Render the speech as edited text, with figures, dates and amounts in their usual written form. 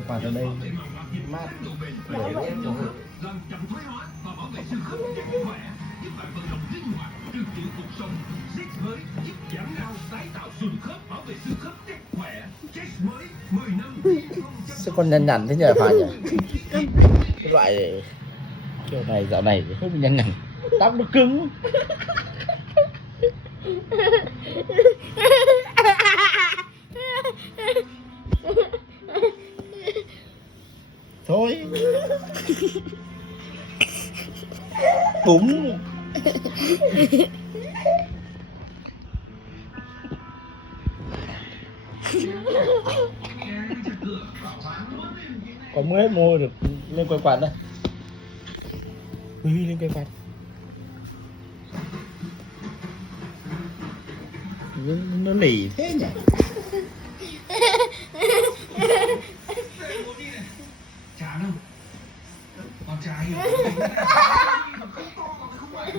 quay quạt ở đây mát để lên cho làm chậm thoái hóa và bảo vệ xương khớp chắc khỏe, giúp bạn vận động linh hoạt, điều chỉnh cuộc sống. Zest mới giúp giảm đau, tái tạo xương khớp, bảo vệ xương khớp chắc khỏe. Zest mới 10 năm. sao con nhăn nhăn thế nhỉ Pha nhỉ? Cái loại kiểu này dạo này hơi bị nhăn nhăn, tóc nó cứng. Thôi búng còn mới hết môi được lên quay quạt đây. Ui, lên quay quạt nó lì thế nhỉ. Chán không? Con trai hiểu không? Không to mà không phải